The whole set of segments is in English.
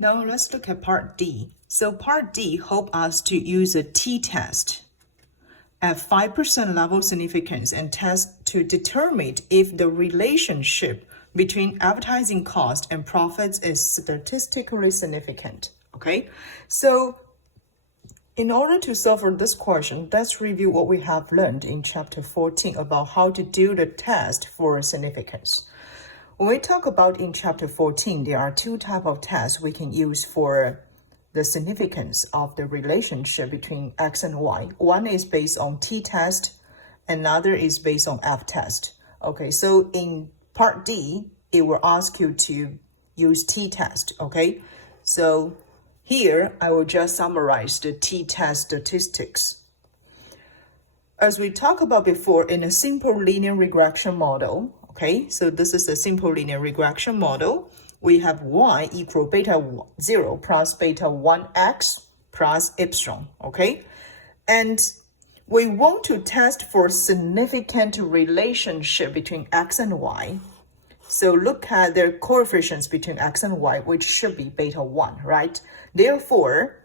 Now let's look at part D. So part D help us to use a t-test at 5% level significance and test to determine if the relationship between advertising cost and profits is statistically significant. Okay, so in order to solve for this question, let's review what we have learned in chapter 14 about how to do the test for significance. When we talk about in chapter 14, there are two types of tests we can use for the significance of the relationship between X and Y. One is based on t-test, another is based on f-test. Okay, so in part D, it will ask you to use t-test, okay? So here, I will just summarize the t-test statistics. As we talked about before, in a simple linear regression model, okay, so this is a simple linear regression model. We have y equal beta 0 plus beta 1x plus epsilon, okay? And we want to test for significant relationship between x and y. So look at their coefficients between x and y, which should be beta 1, right? Therefore,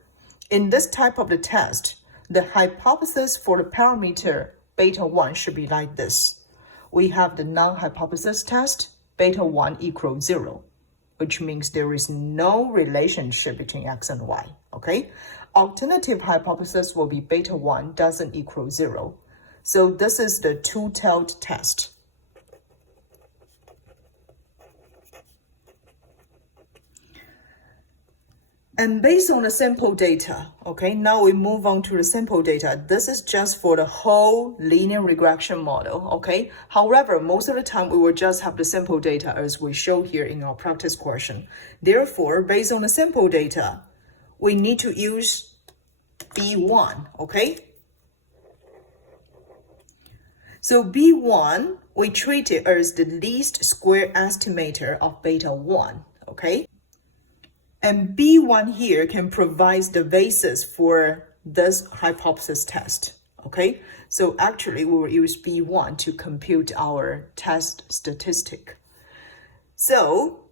in this type of the test, the hypothesis for the parameter beta 1 should be like this. We have the non-hypothesis test, beta 1 equals 0, which means there is no relationship between x and y, okay? Alternative hypothesis will be beta 1 doesn't equal 0. So this is the two-tailed test. And based on the sample data, okay, now we move on to the sample data. This is just for the whole linear regression model, okay? However, most of the time we will just have the sample data as we show here in our practice question. Therefore, based on the sample data, we need to use B1, okay? So B1, we treat it as the least square estimator of beta 1, okay? And B1 here can provide the basis for this hypothesis test, okay? So actually, we will use B1 to compute our test statistic. So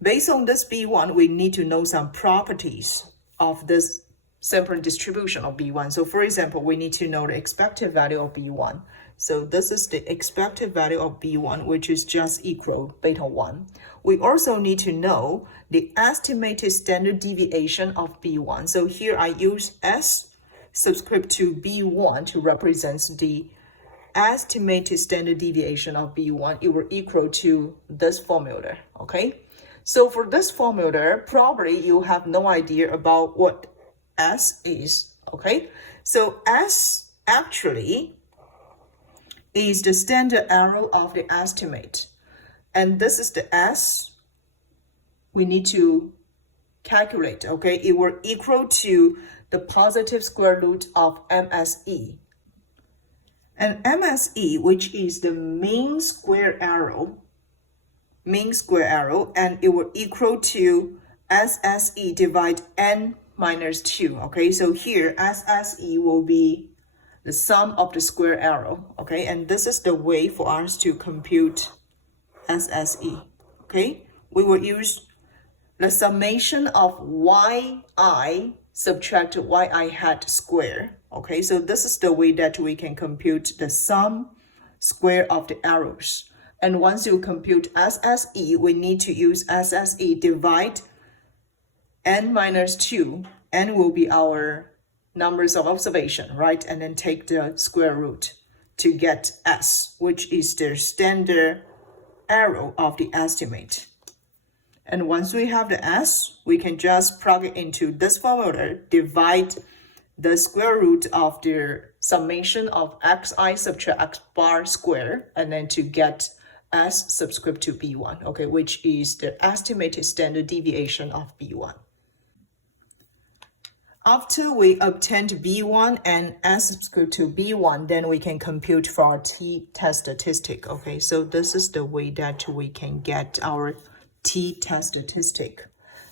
based on this B1, we need to know some properties of this sample distribution of B1. So for example, we need to know the expected value of B1. So this is the expected value of B1, which is just equal beta 1. We also need to know the estimated standard deviation of B1. So here I use S subscript to B1 to represent the estimated standard deviation of B1. It will equal to this formula, okay? So for this formula, probably you have no idea about what S is, okay? So S actually is the standard error of the estimate. And this is the S we need to calculate, okay? It will equal to the positive square root of MSE. And MSE, which is the mean square error, and it will equal to SSE divide N minus 2, okay? So here, SSE will be the sum of the square error, okay? And this is the way for us to compute SSE, okay? We will use the summation of yi subtract yi hat square, okay? So this is the way that we can compute the sum square of the errors. And once you compute SSE, we need to use SSE divide N minus 2. N will be our numbers of observation, right? And then take the square root to get S, which is the standard error of the estimate. And once we have the S, we can just plug it into this formula, divide the square root of the summation of xi subtract x bar square, and then to get S subscript to B1, okay, which is the estimated standard deviation of B1. After we obtained B1 and S subscript to B1, then we can compute for our t-test statistic, okay? So this is the way that we can get our t-test statistic.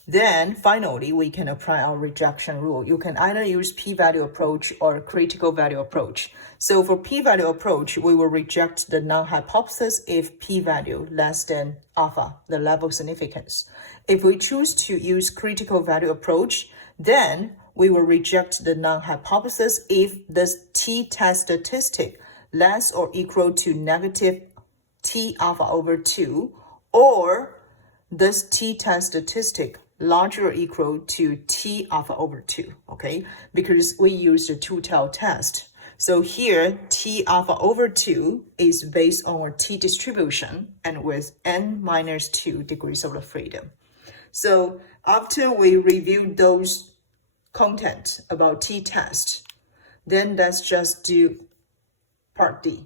Then finally, we can apply our rejection rule. You can either use p-value approach or critical value approach. So for p-value approach, we will reject the null hypothesis if p-value less than alpha, the level significance. If we choose to use critical value approach, then we will reject the null hypothesis if this t-test statistic less or equal to negative t alpha over 2, or this t-test statistic larger or equal to t alpha over 2, okay? Because we use the two-tailed test. So here, t alpha over 2 is based on our t distribution and with n minus 2 degrees of freedom. So after we review those content about t-test, then let's just do part D.